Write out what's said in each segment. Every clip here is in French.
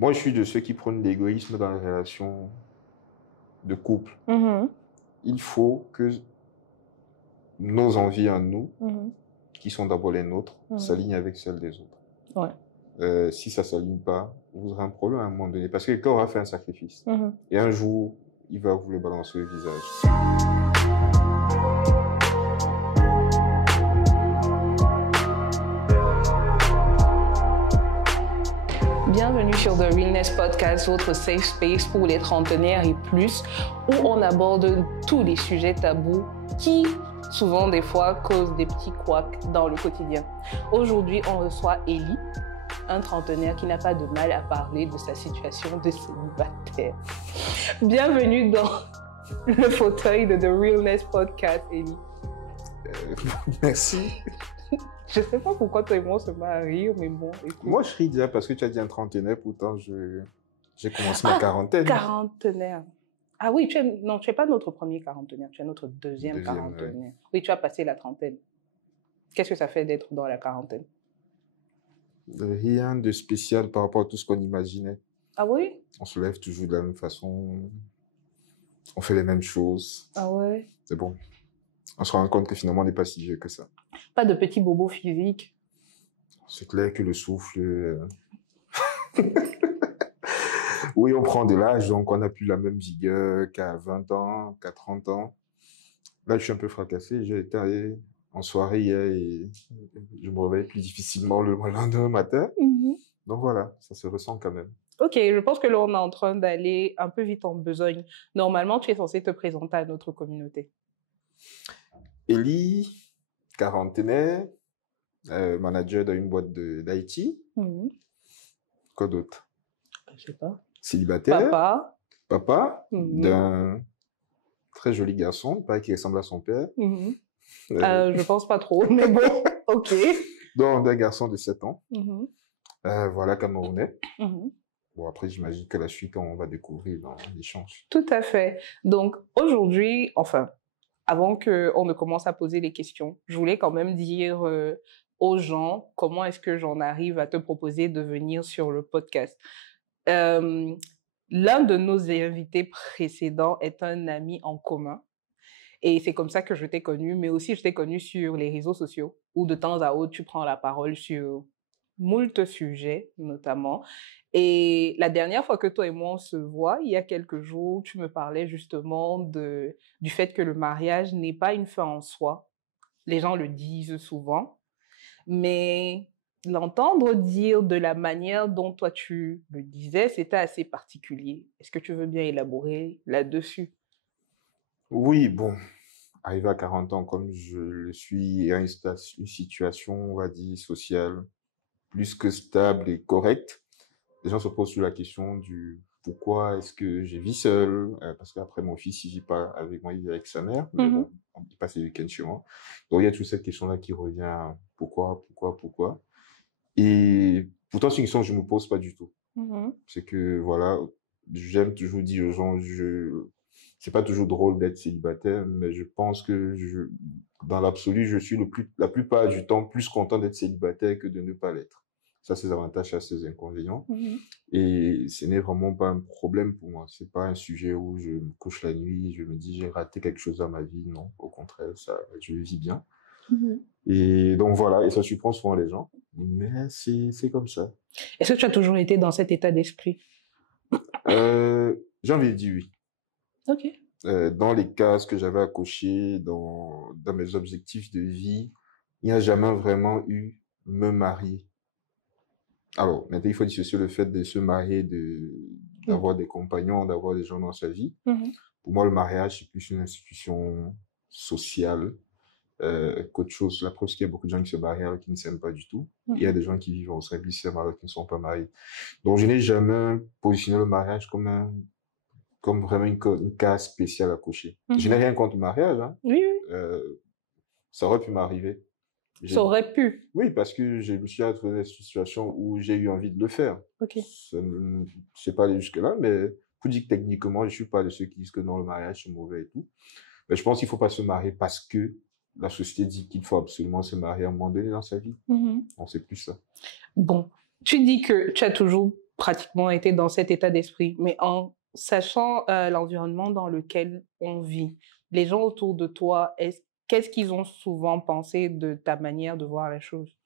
Moi, je suis de ceux qui prônent l'égoïsme dans les relations de couple. Il faut que nos envies à nous, qui sont d'abord les nôtres, s'alignent avec celles des autres. Ouais. Si ça ne s'aligne pas, vous aurez un problème à un moment donné. Parce que quelqu'un aura fait un sacrifice. Et un jour, il va vous le balancer au visage. Bienvenue sur The Realness Podcast, votre safe space pour les trentenaires et plus, où on aborde tous les sujets tabous qui, souvent des fois, causent des petits couacs dans le quotidien. Aujourd'hui, on reçoit Ellie, un trentenaire qui n'a pas de mal à parler de sa situation de célibataire. Bienvenue dans le fauteuil de The Realness Podcast, Ellie. Merci. Je sais pas pourquoi toi et moi on se met à rire, mais bon, écoute. Moi, je ris déjà parce que tu as dit un trentenaire, pourtant j'ai commencé ma quarantaine. Quarantenaire. Ah oui, tu es pas notre premier quarantenaire, tu es notre deuxième quarantenaire. Ouais. Oui, tu as passé la trentaine. Qu'est-ce que ça fait d'être dans la quarantaine? Rien de spécial par rapport à tout ce qu'on imaginait. Ah oui? On se lève toujours de la même façon, on fait les mêmes choses. Ah ouais? C'est bon. On se rend compte que finalement, on n'est pas si vieux que ça. Pas de petits bobos physiques? C'est clair que le souffle... Oui, on prend de l'âge, donc on n'a plus la même vigueur qu'à 20 ans, qu'à 30 ans. Là, je suis un peu fracassé. J'ai été allé en soirée hier et je me réveille plus difficilement le lendemain matin. Donc voilà, ça se ressent quand même. Ok, je pense que là, on est en train d'aller un peu vite en besogne. Normalement, tu es censé te présenter à notre communauté. Ellie, quarantenaire, manager dans une boîte d'IT. Quoi d'autre? Je sais pas. Célibataire. Papa d'un très joli garçon, pareil qui ressemble à son père. Je pense pas trop, mais bon, ok. Donc, d'un garçon de 7 ans. Voilà, Camerounais. Bon, après, j'imagine que la suite, on va découvrir dans l'échange. Tout à fait. Donc, aujourd'hui, enfin, avant qu'on ne commence à poser les questions, je voulais quand même dire aux gens comment est-ce que j'en arrive à te proposer de venir sur le podcast. L'un de nos invités précédents est un ami en commun. Et c'est comme ça que je t'ai connu, mais aussi je t'ai connu sur les réseaux sociaux, où de temps à autre, tu prends la parole sur moult sujets, notamment. Et la dernière fois que toi et moi, on se voit, il y a quelques jours, tu me parlais justement du fait que le mariage n'est pas une fin en soi. Les gens le disent souvent, mais l'entendre dire de la manière dont toi tu le disais, c'était assez particulier. Est-ce que tu veux bien élaborer là-dessus? Oui, bon, arrivé à 40 ans comme je le suis, à une situation, on va dire, sociale, plus que stable et correcte, les gens se posent sur la question du pourquoi est-ce que je vis seul, parce qu'après mon fils, il vit pas avec moi, il vit avec sa mère, mais bon, il passe les week-ends chez moi. Donc il y a toute cette question-là qui revient, pourquoi? Et pourtant, c'est une question que je me pose pas du tout. C'est que, voilà, j'aime toujours dire aux gens, c'est pas toujours drôle d'être célibataire, mais je pense que dans l'absolu, je suis la plupart du temps plus content d'être célibataire que de ne pas l'être. Ça a ses avantages, ça a ses inconvénients. Et ce n'est vraiment pas un problème pour moi. C'est pas un sujet où je me couche la nuit, je me dis j'ai raté quelque chose dans ma vie. Non, au contraire, je vis bien. Et donc voilà, et ça surprend souvent les gens, mais c'est comme ça. Est-ce que tu as toujours été dans cet état d'esprit? J'ai envie de dire oui. Ok. Dans les cases que j'avais à cocher, dans mes objectifs de vie, il n'y a jamais vraiment eu me marier. Alors, maintenant, il faut dissocier le fait de se marier, d'avoir des compagnons, d'avoir des gens dans sa vie. Pour moi, le mariage, c'est plus une institution sociale qu'autre chose. La preuve, c'est qu'il y a beaucoup de gens qui se marient alors qu'ils ne s'aiment pas du tout. Il y a des gens qui vivent en simple système alors qu'ils ne sont pas mariés. Donc, je n'ai jamais positionné le mariage comme vraiment une case spéciale à cocher. Je n'ai rien contre le mariage. Hein. Oui. Ça aurait pu m'arriver. Ça aurait pu? Oui, parce que je me suis retrouvé dans une situation où j'ai eu envie de le faire. Ok. C'est pas allé jusque-là, mais pour dire que techniquement, je suis pas de ceux qui disent que non, le mariage c'est mauvais et tout. Mais je pense qu'il faut pas se marier parce que la société dit qu'il faut absolument se marier à un moment donné dans sa vie. Donc c'est plus ça. Bon, tu dis que tu as toujours pratiquement été dans cet état d'esprit. Mais en sachant l'environnement dans lequel on vit, les gens autour de toi, qu'est-ce qu'ils ont souvent pensé de ta manière de voir les choses?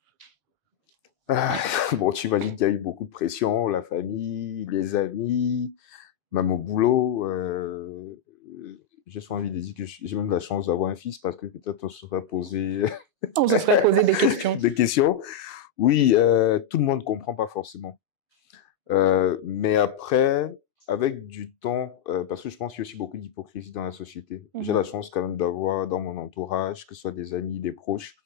Ah, bon, tu m'as dit qu'il y a eu beaucoup de pression, la famille, les amis, même au boulot. J'ai souvent envie de dire que j'ai même la chance d'avoir un fils parce que peut-être on se serait posé On se serait posé des questions. des questions. Oui, tout le monde ne comprend pas forcément. Mais après, avec du temps, parce que je pense qu'il y a aussi beaucoup d'hypocrisie dans la société. J'ai Mhm, la chance quand même d'avoir dans mon entourage, que ce soit des amis, des proches,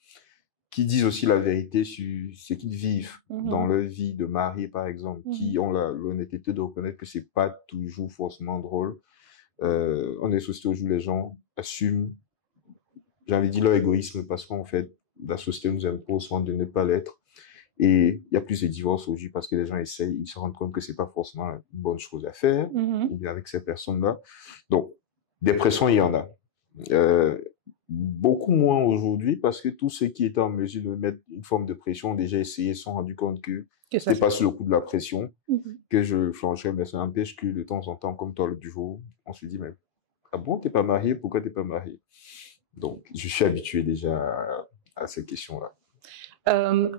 qui disent aussi la vérité sur ce qu'ils vivent dans mhm, leur vie de mariés, par exemple, mhm, qui ont l'honnêteté de reconnaître que c'est pas toujours forcément drôle. On est société où les gens assument, j'ai envie de dire, leur égoïsme parce qu'en fait, la société nous impose souvent de ne pas l'être. Et il y a plus de divorces aujourd'hui parce que les gens essayent, ils se rendent compte que c'est pas forcément une bonne chose à faire, mhm. ou bien avec ces personnes-là. Donc, dépression, il y en a. Euh, Beaucoup moins aujourd'hui parce que tous ceux qui étaient en mesure de mettre une forme de pression ont déjà essayé, se sont rendus compte que Que ça c'était se pas sous fait. le coup de la pression Mhm. que je flancherais, mais ça n'empêche que de temps en temps, comme toi, du jour, on se dit, mais ah bon, t'es pas marié, pourquoi t'es pas marié? Donc, je suis habitué déjà à ces questions-là.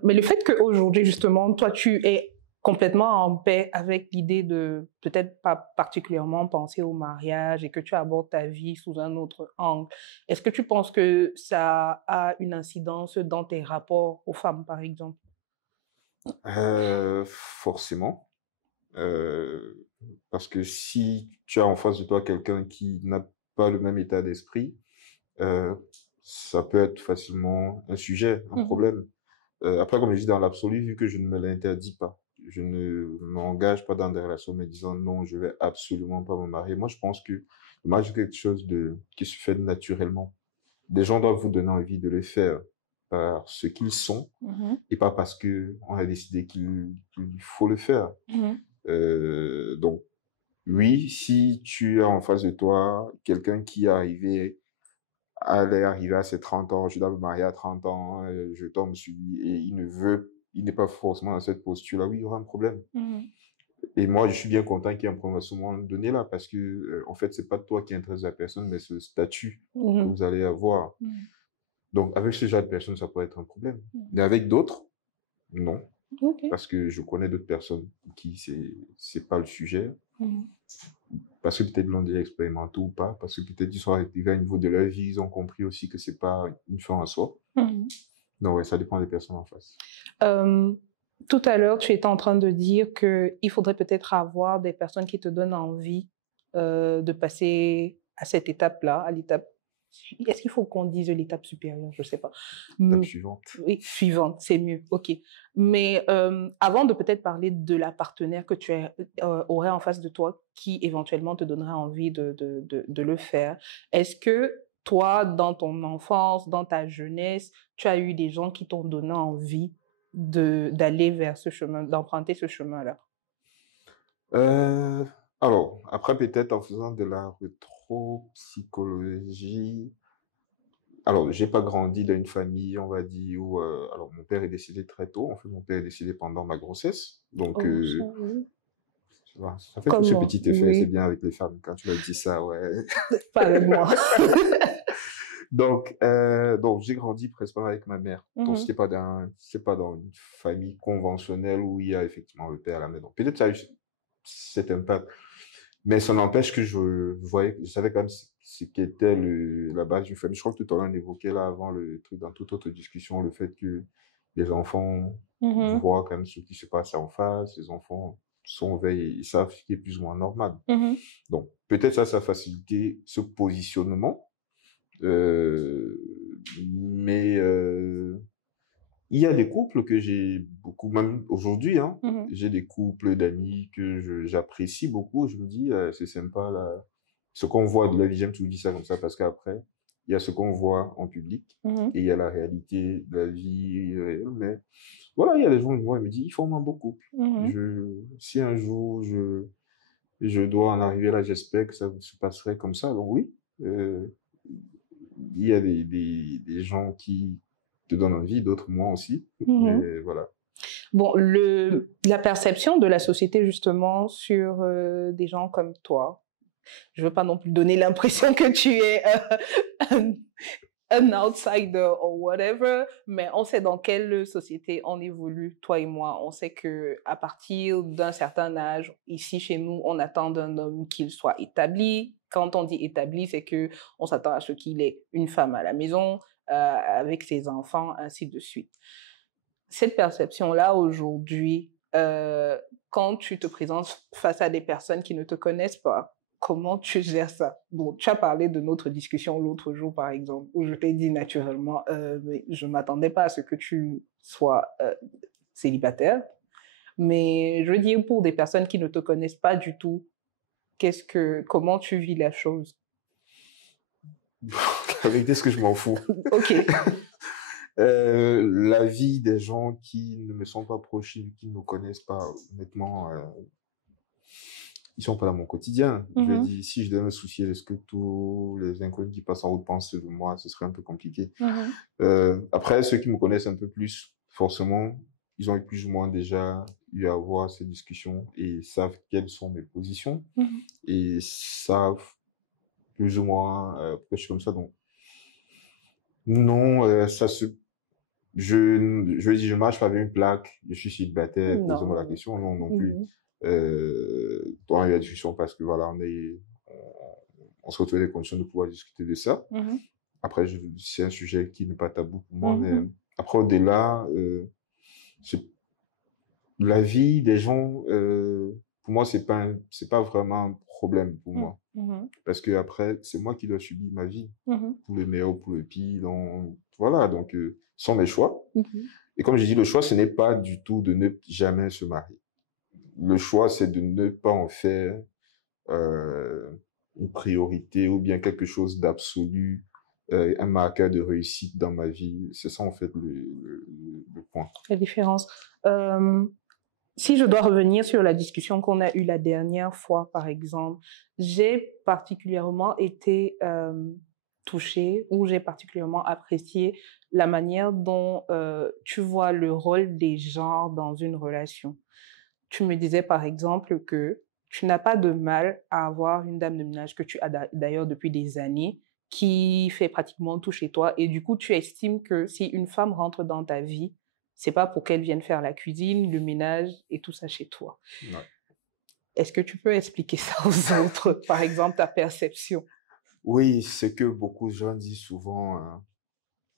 Mais le fait qu'aujourd'hui, justement, toi, tu es complètement en paix avec l'idée de peut-être pas particulièrement penser au mariage et que tu abordes ta vie sous un autre angle, est-ce que tu penses que ça a une incidence dans tes rapports aux femmes, par exemple? Forcément. Euh, Parce que si tu as en face de toi quelqu'un qui n'a pas le même état d'esprit, euh, ça peut être facilement un sujet, un Mhm, problème. Après, comme je dis, dans l'absolu, vu que je ne me l'interdis pas, je ne m'engage pas dans des relations me disant non, je vais absolument pas me marier. Moi, je pense que le mariage est quelque chose qui se fait naturellement. Des gens doivent vous donner envie de le faire par ce qu'ils sont mhm, et pas parce que on a décidé qu'il faut le faire. mhm, Donc, oui, si tu as en face de toi quelqu'un qui est allait arriver à ses 30 ans, je dois me marier à 30 ans, je tombe sur lui et il n'est pas forcément dans cette posture-là, oui, il y aura un problème. mhm, Et moi, je suis bien content qu'il y ait un problème à ce moment donné là, parce que, en fait, c'est pas toi qui intéresse la personne, mais ce statut que mhm, vous allez avoir. mhm, Donc, avec ce genre de personnes, ça peut être un problème. mhm. Mais avec d'autres, non, Ok. parce que je connais d'autres personnes qui c'est pas le sujet. Mhm, Parce que peut-être ils l'ont déjà expérimenté ou pas, parce que peut-être ils sont arrivés à un niveau de leur vie, ils ont compris aussi que c'est pas une fin en soi. mhm. Non, ouais, ça dépend des personnes en face. Euh, Tout à l'heure, tu étais en train de dire qu'il faudrait peut-être avoir des personnes qui te donnent envie de passer à cette étape-là, à l'étape. Est-ce qu'il faut qu'on dise l'étape supérieure? Je ne sais pas. Étape Hmm, suivante. oui, suivante, c'est mieux. OK. Mais avant de peut-être parler de la partenaire que aurais en face de toi qui éventuellement te donnerait envie de le faire, est-ce que toi, dans ton enfance, dans ta jeunesse, tu as eu des gens qui t'ont donné envie d'aller vers ce chemin, d'emprunter ce chemin-là? Euh, alors, après peut-être en faisant de la rétro-psychologie, alors, j'ai pas grandi dans une famille, on va dire, où, alors, mon père est décédé très tôt. En fait, mon père est décédé pendant ma grossesse. Donc, Oh, ça, oui. ça fait tout ce Comment? petit effet, c'est Oui, bien avec les femmes. Quand tu leur dis ça, ouais. pas avec moi. Donc j'ai grandi principalement avec ma mère. Donc Mhm, c'est pas dans une famille conventionnelle où il y a effectivement le père à la maison. Peut-être ça a eu cet impact, mais ça n'empêche que je savais quand même ce qu'était la base d'une famille. Je crois que tout à l'heure on évoquait là avant le truc dans toute autre discussion le fait que les enfants mhm, voient quand même ce qui se passe en face. Les enfants sont veillés, ils savent ce qui est plus ou moins normal. mhm, Donc peut-être ça a facilité ce positionnement. Euh, mais il y a des couples que j'ai beaucoup, même aujourd'hui, hein, mhm, j'ai des couples d'amis que j'apprécie beaucoup. Je me dis, c'est sympa là, ce qu'on voit de la vie. J'aime toujours dire ça comme ça parce qu'après, il y a ce qu'on voit en public mhm, et il y a la réalité de la vie réelle. Mais voilà, il y a des gens qui me disent, ils font un beau couple. mhm. Si un jour je dois en arriver là, j'espère que ça se passerait comme ça. Donc oui. Euh, il y a des gens qui te donnent envie, d'autres moi aussi. Mhm. Mais voilà. Bon, la perception de la société justement sur des gens comme toi, je veux pas non plus donner l'impression que tu es un, un outsider or whatever, mais on sait dans quelle société on évolue, toi et moi. On sait que à partir d'un certain âge, ici chez nous, on attend d'un homme qu'il soit établi. Quand on dit établi, c'est que on s'attend à ce qu'il ait une femme à la maison, avec ses enfants, ainsi de suite. Cette perception-là aujourd'hui, quand tu te présentes face à des personnes qui ne te connaissent pas, comment tu gères ça? Bon, tu as parlé de notre discussion l'autre jour, par exemple, où je t'ai dit naturellement, mais je ne m'attendais pas à ce que tu sois célibataire. Mais je veux dire, pour des personnes qui ne te connaissent pas du tout, comment tu vis la chose? La vérité, c'est que je m'en fous. Ok. La vie des gens qui ne me sont pas proches, qui ne me connaissent pas, honnêtement, ils sont pas dans mon quotidien. Je Mhm. dis, si je devais me soucier de ce que tous les inconnus qui passent en route pensent de moi, ce serait un peu compliqué. Mhm. Après, ceux qui me connaissent un peu plus, forcément, ils ont plus ou moins déjà eu à avoir ces discussions et savent quelles sont mes positions Mhm. et savent plus ou moins pourquoi je suis comme ça. Donc, non, je dis, je marche pas avec une plaque, je suis célibataire, posez-moi la Non. question, non, non plus. Mhm. On a eu la discussion parce que voilà, on se retrouve dans des conditions de pouvoir discuter de ça. Mhm. Après, c'est un sujet qui n'est pas tabou pour moi, mais Mhm. après, au-delà, c'est la vie des gens, pour moi, c'est pas vraiment un problème pour moi. Mhm. Parce que après, c'est moi qui dois subir ma vie, Mhm. pour le meilleur ou pour le pire. Donc, voilà, donc, ce sont mes choix. Mhm. Et comme je dis, le choix, ce n'est pas du tout de ne jamais se marier. Le choix, c'est de ne pas en faire euh, une priorité ou bien quelque chose d'absolu, un marqueur de réussite dans ma vie. C'est ça, en fait, le point. La différence. Si je dois revenir sur la discussion qu'on a eue la dernière fois, par exemple, j'ai particulièrement été touchée ou j'ai particulièrement apprécié la manière dont tu vois le rôle des genres dans une relation. Tu me disais, par exemple, que tu n'as pas de mal à avoir une dame de ménage que tu as d'ailleurs depuis des années, qui fait pratiquement tout chez toi. Et du coup, tu estimes que si une femme rentre dans ta vie, c'est pas pour qu'elle vienne faire la cuisine, le ménage et tout ça chez toi. Ouais. Est-ce que tu peux expliquer ça aux autres, par exemple, ta perception? Oui, ce que beaucoup de gens disent souvent,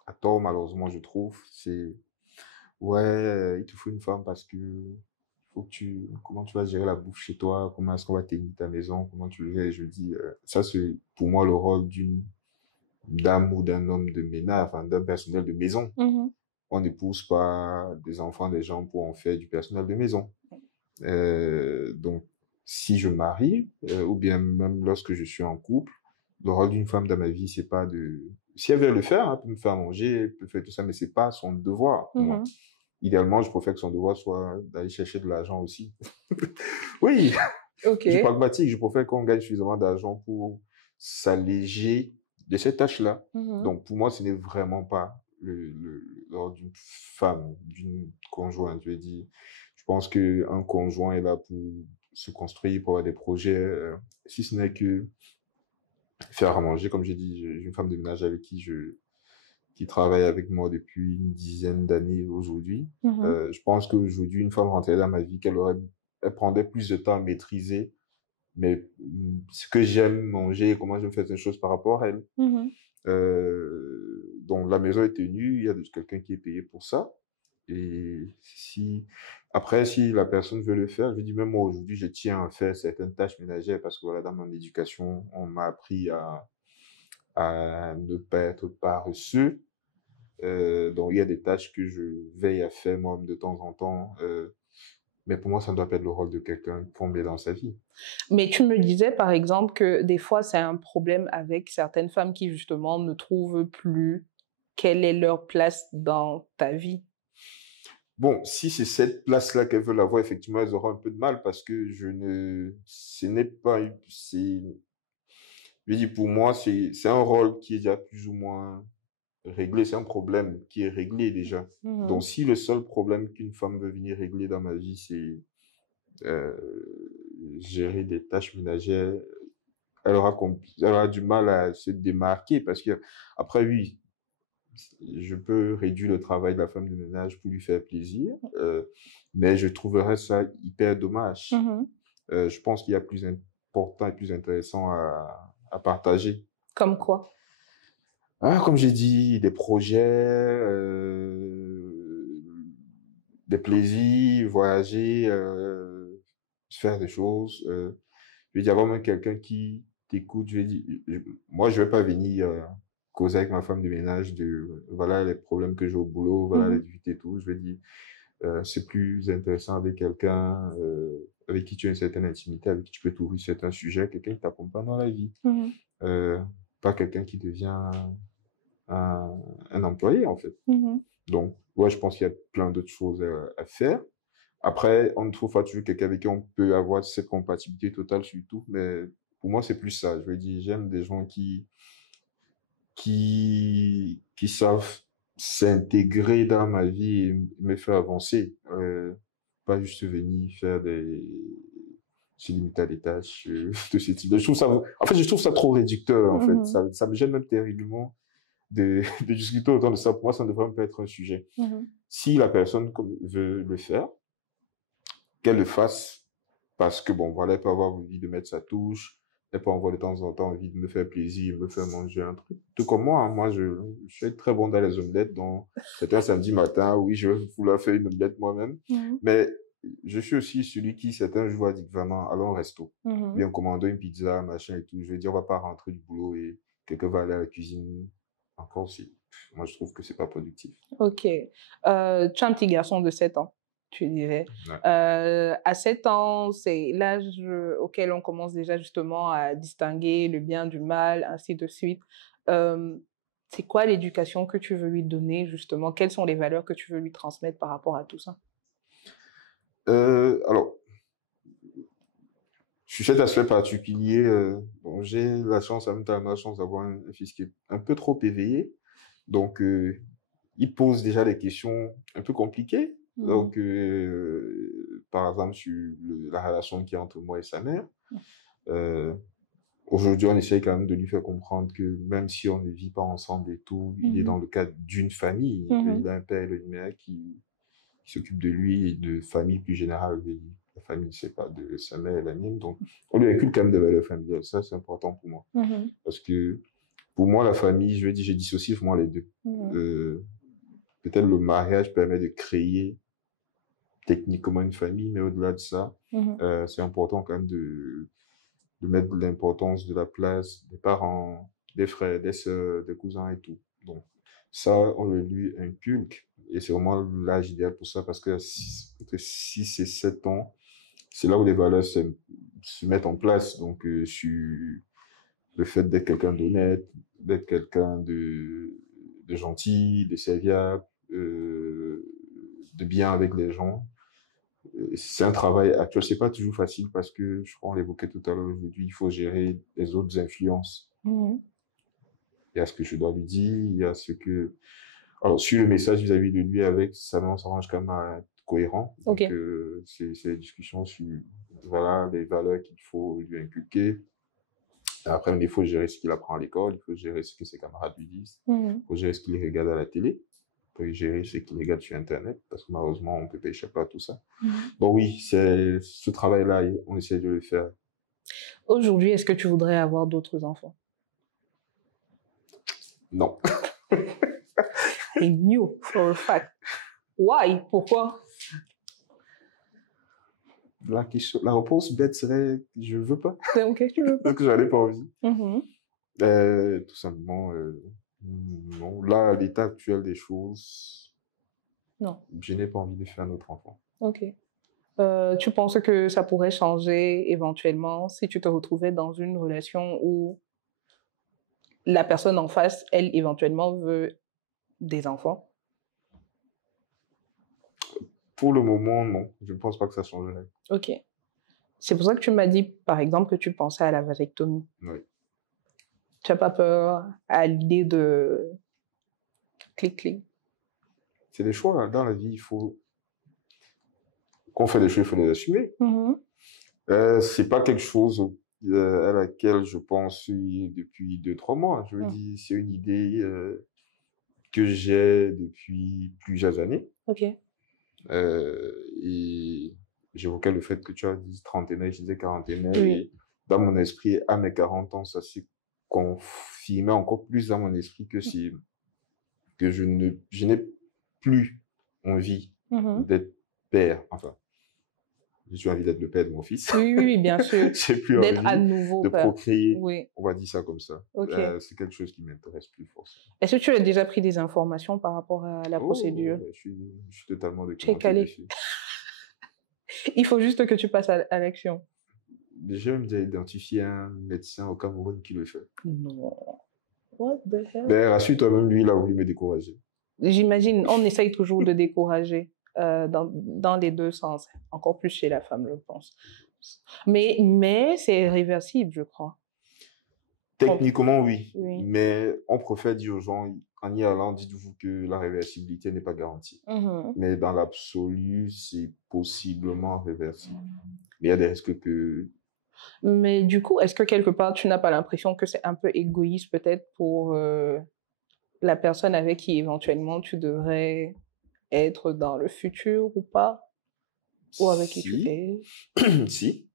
à tort, malheureusement, je trouve, c'est, ouais, il te faut une femme parce que faut que comment tu vas gérer la bouffe chez toi, comment est-ce qu'on va tenir ta maison, comment tu le fais. Je dis, ça, c'est pour moi le rôle d'une dame ou d'un homme de ménage, enfin, d'un personnel de maison. Mhm. On n'épouse pas des enfants des gens pour en faire du personnel de maison. Donc, si je marie, ou bien même lorsque je suis en couple, le rôle d'une femme dans ma vie, c'est pas de... Si elle veut le faire, hein, pour me faire manger, elle peut faire tout ça, mais c'est pas son devoir pour moi. Mhm. Idéalement, je préfère que son devoir soit d'aller chercher de l'argent aussi. Oui, Ok. je suis pragmatique, je préfère qu'on gagne suffisamment d'argent pour s'alléger de cette tâche-là. Mhm. Donc, pour moi, ce n'est vraiment pas le rôle d'une femme, d'une conjointe. Je veux dire, je pense qu'un conjoint est là pour se construire, pour avoir des projets, si ce n'est que faire à manger. Comme j'ai dit, j'ai une femme de ménage avec qui travaille avec moi depuis une dizaine d'années aujourd'hui. Mhm. Je pense qu'aujourd'hui, une femme rentrait dans ma vie, elle prendrait plus de temps à maîtriser, mais ce que j'aime manger, comment je fais ces choses par rapport à elle. Mhm. Donc la maison est tenue, il y a quelqu'un qui est payé pour ça. Et après, si la personne veut le faire, je dis même moi aujourd'hui, je tiens à faire certaines tâches ménagères parce que voilà, dans mon éducation, on m'a appris à ne pas être paresseux. Donc il y a des tâches que je veille à faire moi de temps en temps. Mais pour moi, ça ne doit pas être le rôle de quelqu'un comblé dans sa vie. Mais tu me disais, par exemple, que des fois, c'est un problème avec certaines femmes qui, justement, ne trouvent plus quelle est leur place dans ta vie. Bon, si c'est cette place-là qu'elles veulent avoir, effectivement, elles auront un peu de mal parce que ce n'est pas, je dis pour moi, c'est un rôle qui est déjà plus ou moins régler, c'est un problème qui est réglé déjà. Donc, si le seul problème qu'une femme veut venir régler dans ma vie, c'est euh, gérer des tâches ménagères, elle aura du mal à se démarquer parce que, après, oui, je peux réduire le travail de la femme de ménage pour lui faire plaisir, mais je trouverais ça hyper dommage. Je pense qu'il y a plus important et plus intéressant à partager. Comme quoi? Ah, comme j'ai dit, des projets, des plaisirs, voyager, faire des choses. Je veux dire, avoir même quelqu'un qui t'écoute. Je veux dire, moi, je vais pas venir causer avec ma femme de ménage de voilà les problèmes que j'ai au boulot, voilà les difficultés et tout. Je veux dire, c'est plus intéressant avec quelqu'un avec qui tu as une certaine intimité, avec qui tu peux t'ouvrir certains sujets, quelqu'un qui t'accompagne dans la vie. Euh, Pas quelqu'un qui devient un employé, en fait. Donc, ouais, je pense qu'il y a plein d'autres choses à faire. Après, on trouve pas toujours quelqu'un avec qui on peut avoir cette compatibilité totale sur tout, mais pour moi, c'est plus ça. Je veux dire, j'aime des gens qui savent s'intégrer dans ma vie et me faire avancer. Pas juste venir faire se limiter à des tâches de ce type. Je trouve ça, en fait, je trouve ça trop réducteur, en fait. Ça me gêne même terriblement de discuter autant de ça. Pour moi, ça ne devrait même pas être un sujet. Si la personne veut le faire, qu'elle le fasse parce que, bon, voilà, elle peut avoir envie de mettre sa touche, elle peut avoir de temps en temps envie de me faire plaisir, me faire manger un truc. Tout comme moi, hein, moi, je suis très bon dans les omelettes, donc c'est un samedi matin, oui, je vais vouloir faire une omelette moi-même, mais je suis aussi celui qui, certains jours, dit vraiment, allons au resto, bien commander une pizza, machin et tout. Je veux dire, on va pas rentrer du boulot et quelqu'un va aller à la cuisine. Encore si, moi, je trouve que c'est pas productif. Ok. Tu as un petit garçon de 7 ans, tu disais. Ouais. À 7 ans, c'est l'âge auquel on commence déjà justement à distinguer le bien du mal, ainsi de suite. C'est quoi l'éducation que tu veux lui donner, justement? Quelles sont les valeurs que tu veux lui transmettre par rapport à tout ça? Alors, sur cet aspect particulier, bon, j'ai la chance, en même temps, la chance d'avoir un fils qui est un peu trop éveillé. Donc, il pose déjà des questions un peu compliquées. Donc, par exemple, sur la relation qu'il y a entre moi et sa mère. Aujourd'hui, on essaye quand même de lui faire comprendre que même si on ne vit pas ensemble et tout, il est dans le cadre d'une famille. Il a un père et une mère qui s'occupe de lui et de famille plus générale. La famille, c'est pas de sa mère et la mienne. Donc, on lui inculque quand même des valeurs familiales. Ça, c'est important pour moi. Parce que pour moi, la famille, je veux dire, j'ai dissocié vraiment les deux. Peut-être le mariage permet de créer techniquement une famille, mais au-delà de ça, c'est important quand même de mettre l'importance de la place des parents, des frères, des sœurs, des cousins et tout. Donc, ça, on le lui inculque. Et c'est vraiment l'âge idéal pour ça parce que entre 6 et 7 ans, c'est là où les valeurs se mettent en place. Donc, sur le fait d'être quelqu'un d'honnête, d'être quelqu'un de gentil, de serviable, de bien avec les gens. C'est un travail actuel. C'est pas toujours facile parce que, je crois, on l'évoquait tout à l'heure aujourd'hui, il faut gérer les autres influences. Il y a ce que je dois lui dire, il y a ce que... Alors, sur le message vis-à-vis de lui avec, ça s'arrange quand même à être cohérent. Donc, c'est des discussions sur, voilà, les valeurs qu'il faut lui inculquer. Après, il faut gérer ce qu'il apprend à l'école, il faut gérer ce que ses camarades lui disent, il faut gérer ce qu'il regarde à la télé, il faut gérer ce qu'il regarde sur Internet, parce que malheureusement, on ne peut pas échapper à tout ça. Bon, oui, c'est ce travail-là, on essaie de le faire. Aujourd'hui, est-ce que tu voudrais avoir d'autres enfants? Non. I knew for a fact. Why? Pourquoi? La réponse bête serait je veux pas. Ok, tu veux pas. Parce que j'en ai pas envie. Tout simplement, non. Là, à l'état actuel des choses, non. Je n'ai pas envie de faire un autre enfant. Ok. Tu penses que ça pourrait changer éventuellement si tu te retrouvais dans une relation où la personne en face, elle, éventuellement, veut des enfants? Pour le moment, non. Je ne pense pas que ça changerait. Ok. C'est pour ça que tu m'as dit, par exemple, que tu pensais à la vasectomie. Oui. Tu n'as pas peur à l'idée de Clic, clic. C'est des choix. Dans la vie, il faut qu'on fait des choix, il faut les assumer. C'est pas quelque chose à laquelle je pense depuis 2-3 mois. Je veux dire, c'est une idée que j'ai depuis plusieurs années. Ok. Et j'évoquais le fait que tu as dit trentenaire, je disais quarantenaire. Oui. Et dans mon esprit, à mes 40 ans, ça s'est confirmé encore plus dans mon esprit que je n'ai plus envie d'être père. Enfin, j'ai envie d'être le père de mon fils. Oui, bien sûr. J'ai plus D'être à envie nouveau de père. procréer. Oui. On va dire ça comme ça. Ok. C'est quelque chose qui m'intéresse plus forcément. Est-ce que tu as déjà pris des informations par rapport à la procédure? Je suis totalement Tu es documenté calé. dessus. Il faut juste que tu passes à l'action. J'ai même déjà identifié un médecin au Cameroun qui le fait. Non. What the hell? Ben, rassure-toi, même lui, il a voulu me décourager. J'imagine, on essaye toujours de décourager dans les deux sens, encore plus chez la femme, je pense. Mais c'est réversible, je crois. Techniquement, oui. Oui. Mais on préfère dire aux gens, en y allant, dites-vous que la réversibilité n'est pas garantie. Mais dans l'absolu, c'est possiblement réversible. Mais il y a des risques que... Mais du coup, est-ce que quelque part, tu n'as pas l'impression que c'est un peu égoïste peut-être pour la personne avec qui éventuellement tu devrais être dans le futur ou pas? Ou avec qui tu es? Si.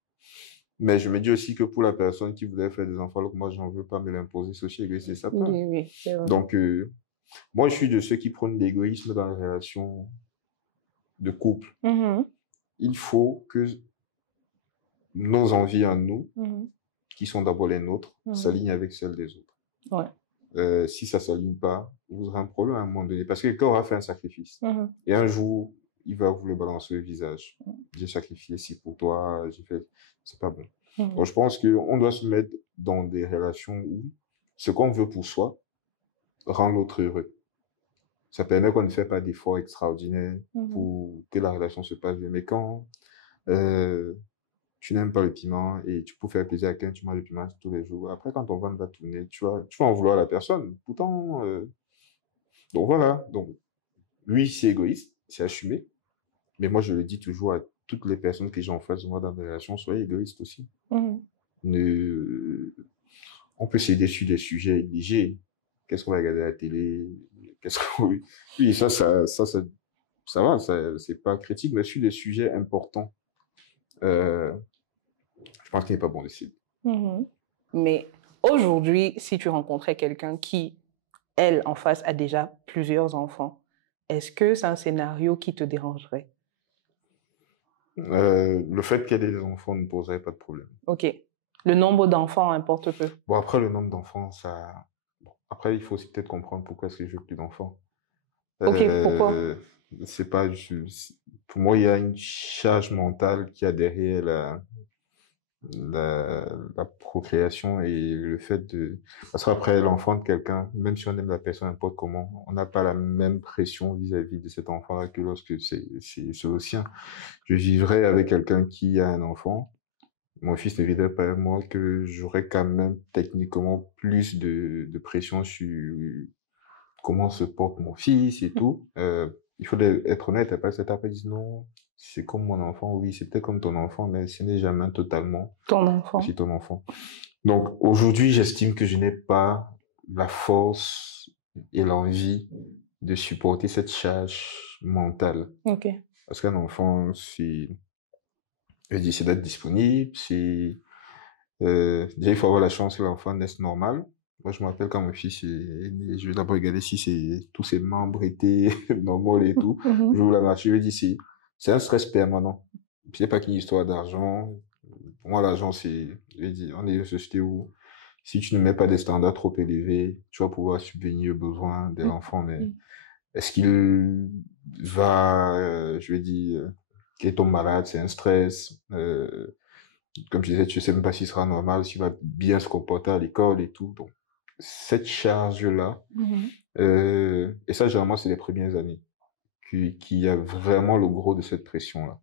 Mais je me dis aussi que pour la personne qui voudrait faire des enfants, alors que moi, j'en veux pas me l'imposer, c'est aussi égoïste, c'est ça. Oui, c'est vrai. Donc, moi, je suis de ceux qui prônent l'égoïsme dans les relations de couple. Il faut que nos envies à nous, qui sont d'abord les nôtres, s'alignent avec celles des autres. Ouais. Si ça ne s'aligne pas, vous aurez un problème à un moment donné. Parce que quelqu'un aura fait un sacrifice. Et un jour, il va vous le balancer au visage. J'ai sacrifié ci pour toi, j'ai fait... C'est pas bon. Donc, je pense qu'on doit se mettre dans des relations où ce qu'on veut pour soi rend l'autre heureux. Ça permet qu'on ne fait pas d'efforts extraordinaires pour que la relation se passe bien. Mais quand tu n'aimes pas le piment et tu peux faire plaisir à quelqu'un, tu manges le piment tous les jours. Après, quand ton ventre va tourner, tu vas en vouloir à la personne. Pourtant, donc voilà. Donc, oui, c'est égoïste, c'est assumé. Mais moi, je le dis toujours à toutes les personnes que j'ai en face de moi dans des relations, soyez égoïstes aussi. On peut s'aider sur des sujets légers. Qu'est-ce qu'on va regarder à la télé? Oui, ça va, c'est pas critique, mais sur des sujets importants, je pense qu'il n'est pas bon d'essayer. Mais aujourd'hui, si tu rencontrais quelqu'un qui, elle, en face, a déjà plusieurs enfants, est-ce que c'est un scénario qui te dérangerait? Le fait qu'elle ait des enfants ne poserait pas de problème. Ok. Le nombre d'enfants importe peu. Bon, après, le nombre d'enfants, ça... Bon, après, il faut aussi peut-être comprendre pourquoi est-ce que je veux plus d'enfants. Ok, pourquoi? C'est pas... Pour moi, il y a une charge mentale qui a derrière la procréation et le fait de... Parce qu'après, l'enfant de quelqu'un, même si on aime la personne n'importe comment, on n'a pas la même pression vis-à-vis de cet enfant-là que lorsque c'est le sien. Je vivrais avec quelqu'un qui a un enfant. Mon fils ne vivrait pas avec moi, que j'aurais quand même techniquement plus de pression sur comment se porte mon fils et tout. Il faut être honnête, après cette étape, dire non, c'est comme mon enfant, oui, c'est peut-être comme ton enfant, mais ce n'est jamais totalement ton enfant. Aussi ton enfant. Donc aujourd'hui, j'estime que je n'ai pas la force et l'envie de supporter cette charge mentale. Ok. Parce qu'un enfant, c'est d'être disponible, déjà, il faut avoir la chance que l'enfant naisse normal. Moi, je me rappelle quand mon fils est né, je vais d'abord regarder si tous ses membres étaient normaux et tout. Je vous la marche, je lui dis, c'est un stress permanent. C'est pas qu'une histoire d'argent. Pour moi, l'argent, je dis, on est une société où si tu ne mets pas des standards trop élevés, tu vas pouvoir subvenir aux besoins de l'enfant. Mais est-ce qu'il va, je vais dire, qu'il tombe malade, c'est un stress. Comme je disais, tu sais même pas s'il sera normal, s'il va bien se comporter à l'école et tout. Donc, cette charge-là, et ça, généralement, c'est les premières années qui a vraiment le gros de cette pression-là.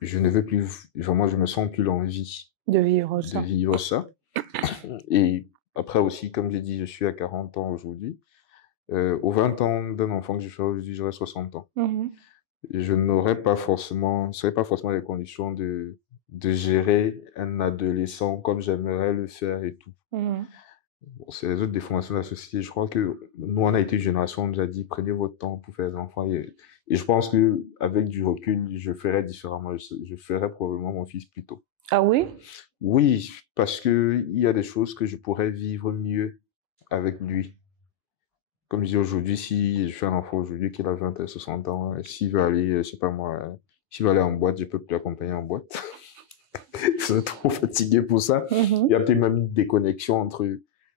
Je ne veux plus, vraiment, je me sens plus l'envie de vivre ça. Et après aussi, comme j'ai dit, je suis à 40 ans aujourd'hui. Aux 20 ans d'un enfant que je ferai aujourd'hui, j'aurai 60 ans. Mhm. Je serais pas forcément les conditions de gérer un adolescent comme j'aimerais le faire et tout. Mhm. Bon, c'est les autres déformations de la société. Je crois que nous, on a été une génération, on nous a dit, prenez votre temps pour faire des enfants. Et je pense que avec du recul, je ferais différemment. Je ferais probablement mon fils plus tôt. Ah oui? Oui, parce que il y a des choses que je pourrais vivre mieux avec lui. Comme je dis aujourd'hui, si je fais un enfant aujourd'hui qui a 20 et 60 ans, s'il veut aller, je sais pas moi, s'il veut aller en boîte, je peux plus l'accompagner en boîte. Je suis trop fatigué pour ça. Mhm. Il y a peut-être même une déconnexion entre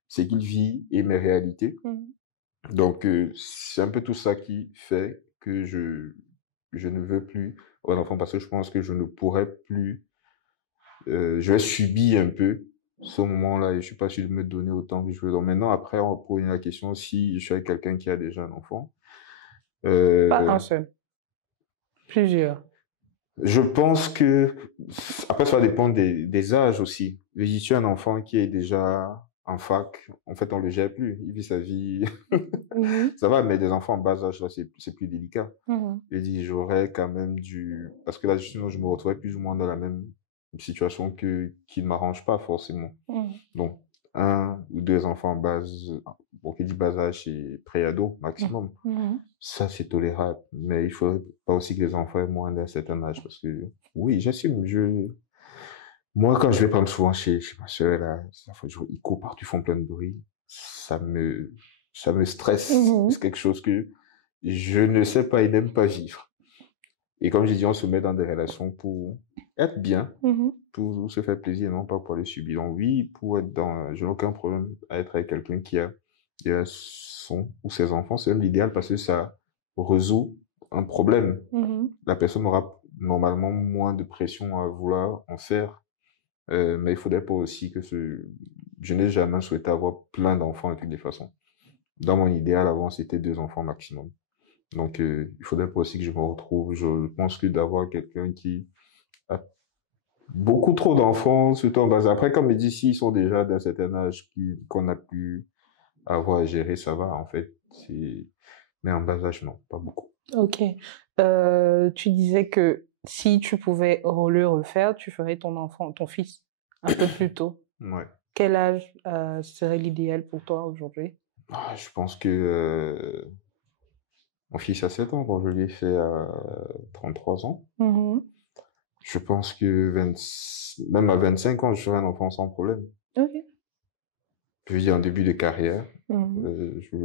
ce qu'il vit et mes réalités. Mhm. Donc, c'est un peu tout ça qui fait que je ne veux plus avoir d'enfant parce que je pense que je ne pourrais plus, je vais subir un peu ce moment-là et je suis pas sûr de me donner autant que je veux. Donc maintenant, après, on va poser la question si je suis avec quelqu'un qui a déjà un enfant. Pas un Euh, seul, plusieurs. je pense que, après, ça dépend des âges aussi. Si tu as un enfant qui est déjà en fac, en fait, on le gère plus. Il vit sa vie. Mhm. Ça va, mais des enfants en bas âge, là, c'est plus délicat. Mhm. Je dis, j'aurais quand même parce que là, sinon, je me retrouvais plus ou moins dans la même situation qui ne m'arrange pas forcément. Mhm. Donc, un ou deux enfants en bas, bon, qui dit bas âge, c'est pré-ado maximum. Mhm. Ça, c'est tolérable. Mais il faut pas aussi que les enfants aient moins d'un certain âge parce que, oui, j'assume, moi, quand je vais prendre souvent chez ma soeur, là, ils courent partout, ils font plein de bruit. Ça me, ça me stresse. Mhm. C'est quelque chose que je ne sais pas et n'aime pas vivre. Et comme j'ai dit, on se met dans des relations pour être bien, Mhm. pour se faire plaisir, non pas pour les subir. Donc oui, je n'ai aucun problème à être avec quelqu'un qui a son ou ses enfants. C'est même l'idéal parce que ça résout un problème. Mhm. La personne aura normalement moins de pression à vouloir en faire. Mais il faudrait pas aussi je n'ai jamais souhaité avoir plein d'enfants de toutes les façons. Dans mon idéal, avant, c'était 2 enfants maximum. Donc, il faudrait pas aussi que je me retrouve. Je pense que d'avoir quelqu'un qui a beaucoup trop d'enfants, surtout en bas âge. Après, comme je dis, s'ils sont déjà d'un certain âge qu'on a pu avoir à gérer, ça va, en fait. Mais en bas âge, non, pas beaucoup. Ok. Tu disais que si tu pouvais le refaire, tu ferais ton fils, un peu plus tôt. Ouais. Quel âge serait l'idéal pour toi aujourd'hui? Je pense que mon fils a 7 ans, quand je lui ai fait à 33 ans. Mhm. Je pense que même à 25 ans, je serai un enfant sans problème. Ok. Je veux dire, en début de carrière, Mhm. euh, je,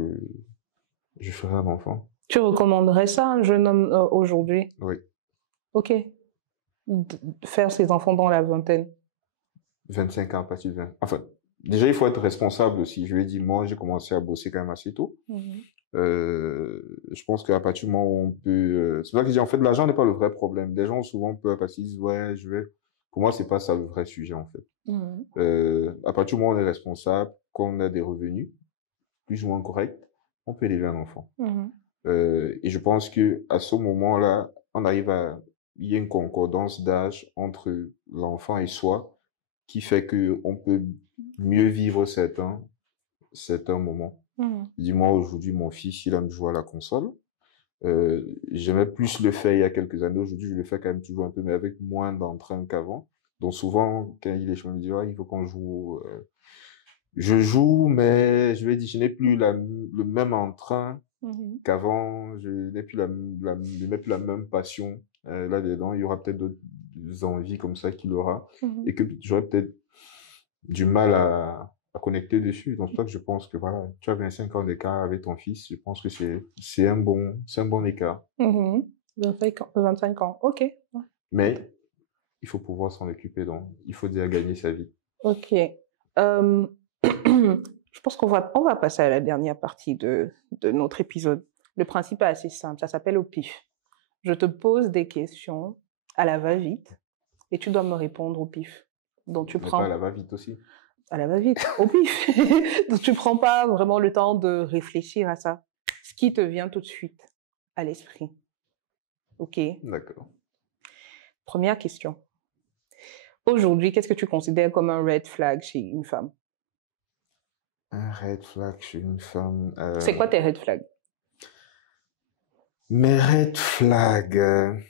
je ferai un enfant. Tu recommanderais ça à un jeune homme aujourd'hui? Oui, Ok. Faire ses enfants dans la vingtaine. 25 ans à partir de 20. Enfin, déjà, il faut être responsable aussi. Je lui ai dit, moi, j'ai commencé à bosser quand même assez tôt. Mhm. Je pense qu'à partir du moment où on peut... c'est pour ça que je dis, en fait, l'argent n'est pas le vrai problème. Des gens, souvent, peuvent passer, ils disent, ouais, je vais... Pour moi, c'est pas ça le vrai sujet, en fait. Mhm. À partir du moment où on est responsable, qu'on a des revenus plus ou moins corrects, on peut élever un enfant. Mhm. Et je pense que à ce moment-là, il y a une concordance d'âge entre l'enfant et soi qui fait que on peut mieux vivre certains moments. Mhm. Dis-moi, aujourd'hui, mon fils, il aime jouer à la console. J'aimais plus le faire il y a quelques années. Aujourd'hui, je le fais quand même toujours un peu, mais avec moins d'entrain qu'avant. Donc souvent, quand il est chez moi, il me dit, ah, il faut qu'on joue. Je joue, mais je vais dire, je n'ai plus le même entrain Mhm. qu'avant. Je n'ai plus je n'ai plus la même passion là-dedans. Il y aura peut-être d'autres envies comme ça qu'il aura Mhm. et que j'aurais peut-être du mal à connecter dessus. Donc, c'est pour ça que je pense que voilà, tu as 25 ans d'écart avec ton fils. Je pense que c'est un bon écart. Mhm. 25 ans, 25 ans. Ok. Ouais. Mais il faut pouvoir s'en occuper. Donc, il faut déjà gagner sa vie. Ok. Euh, je pense on va passer à la dernière partie de notre épisode. Le principe est assez simple. Ça s'appelle au pif. Je te pose des questions à la va-vite et tu dois me répondre au pif. Donc tu Mais pas à la prends va-vite aussi. à la va-vite, au pif. Donc tu prends pas vraiment le temps de réfléchir à ça. Ce qui te vient tout de suite à l'esprit. Ok. D'accord. Première question. Aujourd'hui, qu'est-ce que tu considères comme un red flag chez une femme? Un red flag chez une femme. C'est quoi tes red flags? Mes red flags.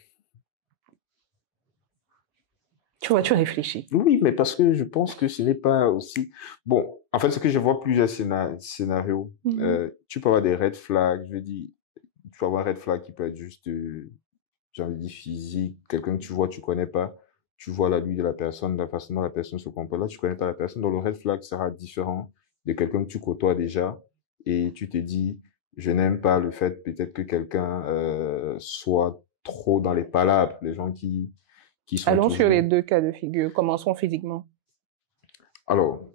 Tu vois, tu réfléchis. Oui, mais parce que je pense que ce n'est pas aussi. Bon, en fait, ce que je vois plusieurs scénarios. Tu peux avoir des red flags, je veux dire, tu peux avoir un red flag qui peut être juste, j'ai envie de dire physique, quelqu'un que tu vois, tu connais pas, tu vois la lui de la personne, la façon dont la personne se comporte. Là, tu connais pas la personne, donc le red flag sera différent de quelqu'un que tu côtoies déjà et tu te dis, je n'aime pas le fait peut-être que quelqu'un soit trop dans les palabres, les gens qui sont Allons sur les toujours. deux cas de figure. Commençons physiquement. Alors,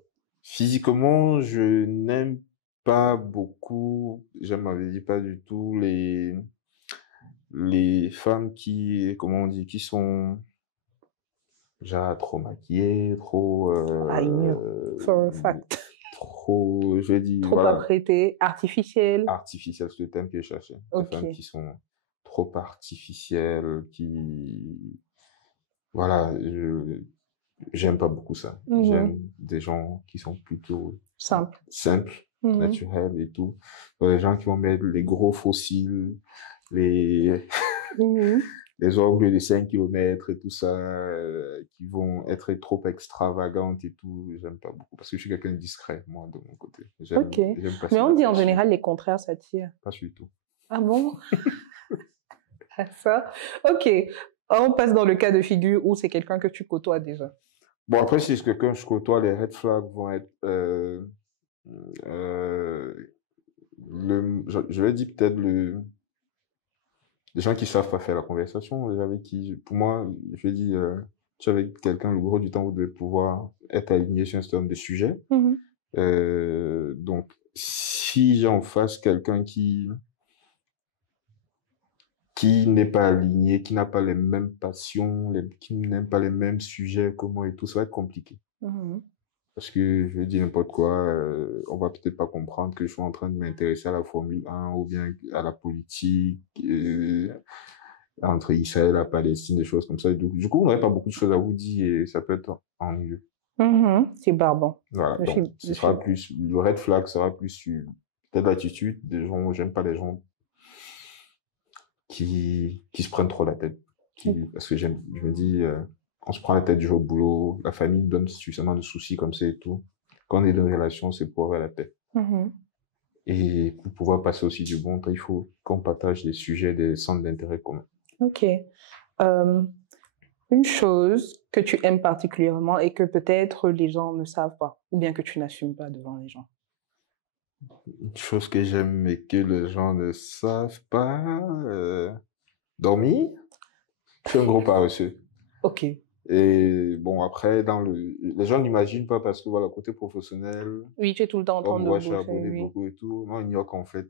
physiquement, je n'aime pas beaucoup, je m'avais dit pas du tout les femmes qui, comment on dit, qui sont genre trop maquillées, trop, I knew for a fact. trop, je vais dire, Trop voilà, apprêté, artificiel. artificielles, c'est le terme que je cherchais. Des Ok. femmes qui sont trop artificielles, qui, voilà, j'aime pas beaucoup ça. J'aime des gens qui sont plutôt Simple. simples, naturels et tout. Donc, les gens qui vont mettre les gros fossiles, les, les ongles de 5 kilomètres et tout ça, qui vont être trop extravagantes et tout, j'aime pas beaucoup. Parce que je suis quelqu'un de discret, moi, de mon côté. Ok. J'aime pas Mais ça on dit en flashy. général les contraires s'attirent. Pas du tout. Ah bon? Ah, ça. Ok. On passe dans le cas de figure où c'est quelqu'un que tu côtoies déjà. Bon, après, si c'est quelqu'un que je côtoie, les red flags vont être, euh, je vais dire peut-être les gens qui savent pas faire la conversation, les gens avec qui, pour moi, je vais dire, tu es avec quelqu'un, le gros du temps, vous devez pouvoir être aligné sur un certain nombre de sujets. Donc, si j'ai en face quelqu'un qui n'est pas aligné, qui n'a pas les mêmes passions, qui n'aime pas les mêmes sujets que moi et tout, ça va être compliqué. Parce que je veux dire n'importe quoi, on va peut-être pas comprendre que je suis en train de m'intéresser à la Formule 1 ou bien à la politique, entre Israël et la Palestine, des choses comme ça. Du coup, on n'aurait pas beaucoup de choses à vous dire et ça peut être ennuyeux. C'est barbant. Voilà, donc ce sera plus, le red flag sera plus sur peut-être l'attitude des gens, j'aime pas les gens qui se prennent trop la tête. Parce que je me dis, on se prend la tête du jour au boulot, la famille nous donne suffisamment de soucis comme ça et tout. Quand on est dans une relation, c'est pour avoir la paix. Et pour pouvoir passer aussi du bon temps, il faut qu'on partage des sujets, des centres d'intérêt communs. Ok. Une chose que tu aimes particulièrement et que peut-être les gens ne savent pas, ou bien que tu n'assumes pas devant les gens. Une chose que j'aime mais que les gens ne savent pas, dormir. Je suis un gros paresseux. Ok. Et bon, après, les gens n'imaginent pas parce que voilà, côté professionnel, Oui, tu es tout le temps en on train me de voit bosser, charbonner oui. beaucoup et tout. Non, ils ignorent qu'en fait,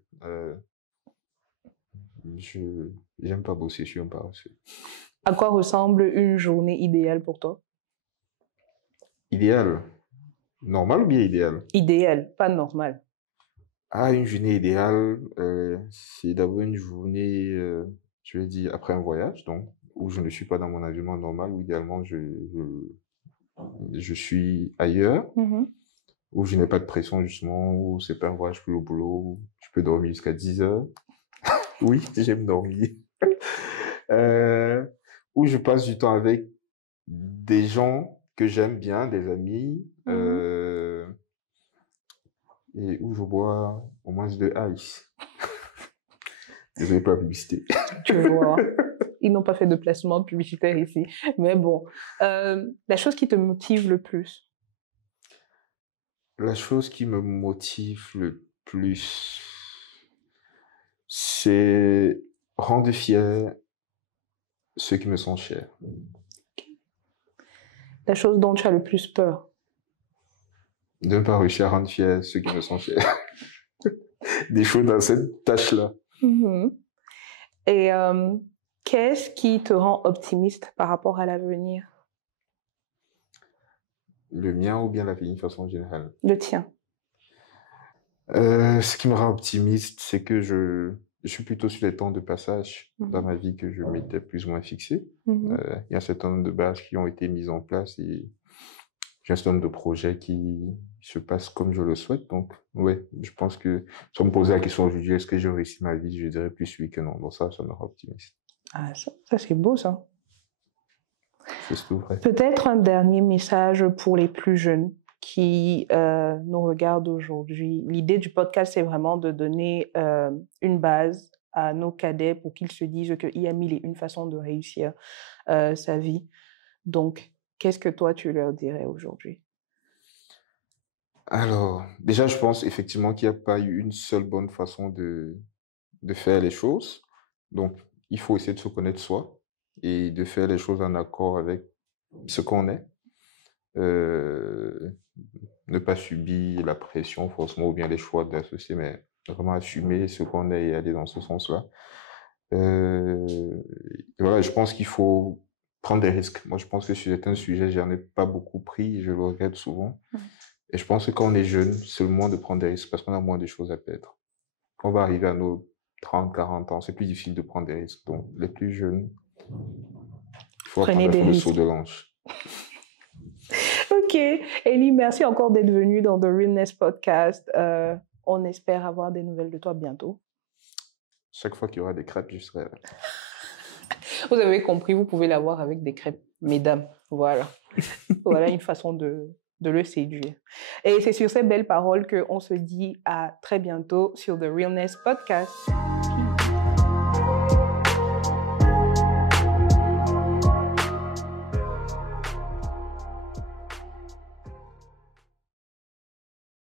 j'aime pas bosser, je suis un paresseux. À quoi ressemble une journée idéale pour toi? Idéal. Normal ou bien idéal? Idéal, pas normal. Ah, une journée idéale, c'est d'abord une journée, je vais dire, après un voyage, donc, où je ne suis pas dans mon environnement normal, où idéalement je suis ailleurs, où je n'ai pas de pression justement, où c'est pas un voyage pour le boulot, où je peux dormir jusqu'à 10 heures. Oui, j'aime dormir. Où je passe du temps avec des gens que j'aime bien, des amis, et où je bois au moins de ice. Désolé pour la publicité. Tu vois, ils n'ont pas fait de placement publicitaire ici. Mais bon, la chose qui te motive le plus? La chose qui me motive le plus, c'est rendre fiers ceux qui me sont chers. La chose dont tu as le plus peur? De ne pas réussir à rendre fiers ceux qui me sont chers. Des choses dans cette tâche-là. Et qu'est-ce qui te rend optimiste par rapport à l'avenir? Le mien ou bien l'avenir de façon générale? Le tien. Ce qui me rend optimiste, c'est que je suis plutôt sur les temps de passage dans ma vie que je m'étais plus ou moins fixé. Il y a un certain nombre de bases qui ont été mises en place et j'ai un certain nombre de projets qui se passent comme je le souhaite. Donc, ouais, je pense que si on me posait la question aujourd'hui, est-ce que j'ai réussi ma vie, je dirais plus oui que non. Donc ça me rend optimiste. Ah, ça c'est beau, ça. C'est tout vrai. Peut-être un dernier message pour les plus jeunes qui nous regardent aujourd'hui. L'idée du podcast, c'est vraiment de donner une base à nos cadets pour qu'ils se disent qu'il y a mille et une façons de réussir sa vie. Donc, qu'est-ce que toi, tu leur dirais aujourd'hui? Alors, déjà, je pense effectivement qu'il n'y a pas eu une seule bonne façon de faire les choses. Donc, il faut essayer de se connaître soi et de faire les choses en accord avec ce qu'on est. Euh, Ne pas subir la pression forcément ou bien les choix de la société, mais vraiment assumer ce qu'on est et aller dans ce sens-là. Voilà, je pense qu'il faut prendre des risques. Moi, je pense que sur certains sujets, j'en ai pas beaucoup pris, je le regrette souvent. Et je pense que quand on est jeune, c'est le moment de prendre des risques parce qu'on a moins de choses à perdre. Quand on va arriver à nos 30, 40 ans, c'est plus difficile de prendre des risques. Donc, les plus jeunes, il faut apprendre à faire le saut de l'ange. Ok, Ellie, merci encore d'être venue dans The Realness Podcast. On espère avoir des nouvelles de toi bientôt. Chaque fois qu'il y aura des crêpes, je serai là. Vous avez compris, vous pouvez l'avoir avec des crêpes, mesdames. Voilà. Voilà une façon de le séduire. Et c'est sur ces belles paroles qu'on se dit à très bientôt sur The Realness Podcast.